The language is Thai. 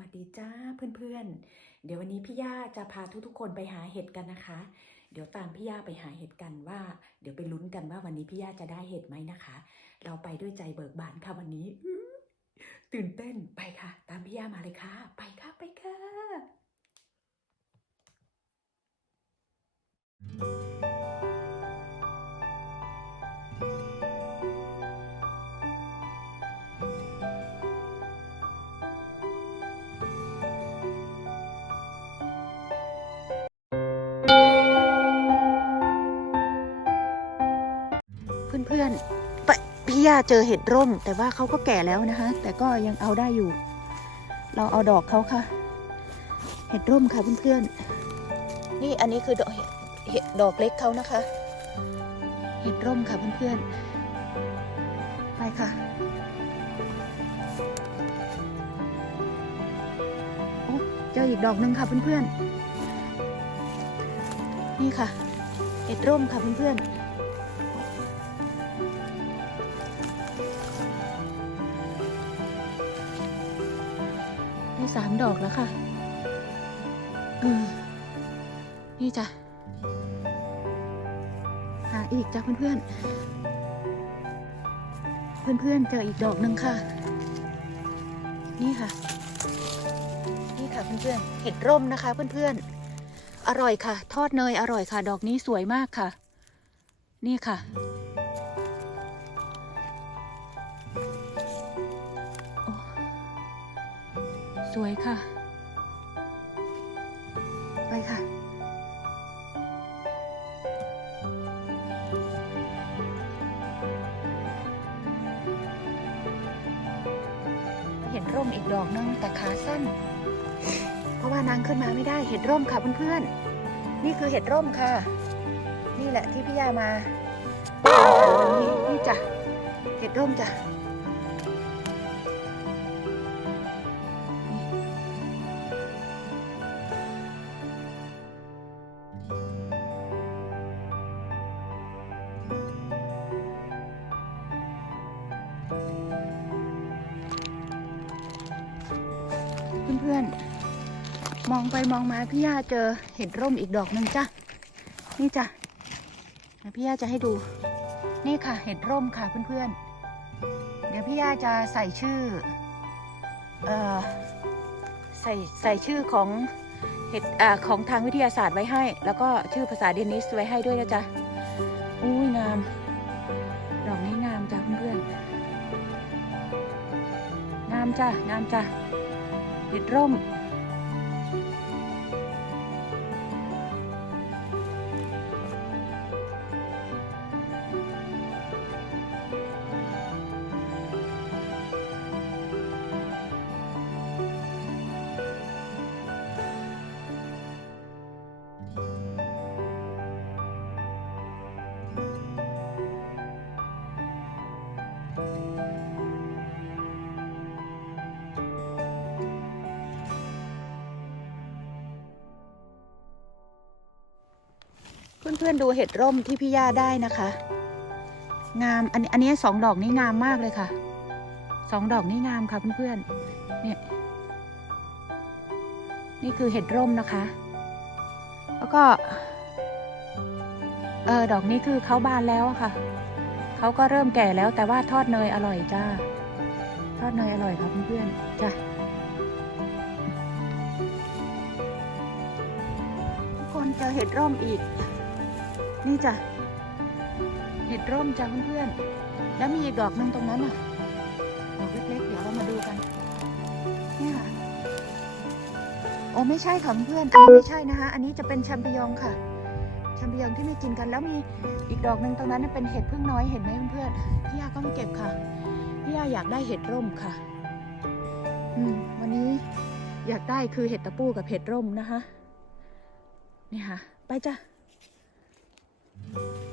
วัสดีจ้าเพื่อนๆ เดี๋ยววันนี้พี่ย่าจะพาทุกๆคนไปหาเห็ดกันนะคะ เดี๋ยวตามพี่ย่าไปหาเห็ดกันว่า เดี๋ยวไปลุ้นกันว่าวันนี้พี่ย่าจะได้เห็ดไหมนะคะ เราไปด้วยใจเบิกบานค่ะวันนี้ ตื่นเต้นไปค่ะ ตามพี่ย่ามาเลยค่ะ ไปค่ะไปค่ะ เพื่อนๆปะพี่ย่าเจอเห็ดร่ม แต่ว่าเขาก็แก่แล้วนะคะ แต่ก็ยังเอาได้อยู่ เราเอาดอกเขาค่ะ เห็ดร่มค่ะเพื่อนๆ นี่อันนี้คือดอกเห็ดเห็ดดอกเล็กเขานะคะ เห็ดร่มค่ะเพื่อนๆ ไปค่ะโอ้เจออีกดอกหนึ่งค่ะเพื่อนๆ นี่ค่ะ เห็ดร่มค่ะเพื่อนๆ สามดอกแล้วค่ะอืมนี่จ้ะ หาอีกจ้ะเพื่อนๆ เพื่อนๆเจออีกดอกหนึ่งค่ะ นี่ค่ะ นี่ค่ะเพื่อนๆ เห็ดร่มนะคะเพื่อนๆ อร่อยค่ะ ทอดเนยอร่อยค่ะ ดอกนี้สวยมากค่ะ นี่ค่ะ สวยค่ะ ไปค่ะ เห็นร่มอีกดอกนึงแต่ขาสั้น เพราะว่านางขึ้นมาไม่ได้เห็ดร่มค่ะเพื่อนๆ นี่คือเห็ดร่มค่ะ นี่แหละที่พี่ยามา นี่นี่จ้ะเห็ดร่มจ้ะ พื่อนๆ มองไปมองมาพี่ย่าเจอเห็ดร่มอีกดอกหนึ่งจ้ะ นี่จ้ะพี่ย่าจะให้ดู นี่ค่ะ เห็ดร่มค่ะเพื่อนๆ เดี๋ยวพี่ย่าจะใส่ชื่อ เอ่อ ใส่ใส่ชื่อของเห็ดอ่าของทางวิทยาศาสตร์ไว้ให้ แล้วก็ชื่อภาษาเดนิสไว้ให้ด้วยนะจ๊ะ อุ้ยงาม ดอกนี้งามจ้ะเพื่อนๆ งามจ้ะงามจ้ะ เเพื่อนๆดูเห็ดร่มที่พี่ย่าได้นะคะ งามอันนี้อันนี้สองดอกนี้งามมากเลยค่ะสองดอกนี้งามค่ะเพื่อนๆเนี่ยนี่คือเห็ดร่มนะคะ แล้วก็เออดอกนี้คือเขาบานแล้วอะค่ะเขาก็เริ่มแก่แล้วแต่ว่าทอดเนยอร่อยจ้า ทอดเนยอร่อยค่ะเพื่อนๆจ้ะทุกคนเจอเห็ดร่มอีก นี่จ้ะเห็ดร่มจ้ะเพื่อนๆ แล้วมีอีกดอกหนึ่งตรงนั้นอะ ดอกเล็กๆ เดี๋ยวเรามาดูกัน เนี่ยค่ะ โอ้ไม่ใช่ค่ะเพื่อนอันนี้ไม่ใช่นะคะ อันนี้จะเป็นแชมเปญองค่ะ แชมเปญองที่ไม่กินกัน แล้วมีอีกดอกหนึ่งตรงนั้นเป็นเห็ดพึ่งน้อยเห็นไหมเพื่อนๆ พี่ยาก็มาเก็บค่ะ พี่ยาอยากได้เห็ดร่มค่ะ อืม วันนี้อยากได้คือเห็ดตะปูกับเห็ดร่มนะคะ นี่ค่ะ ไปจ้ะ Thank you.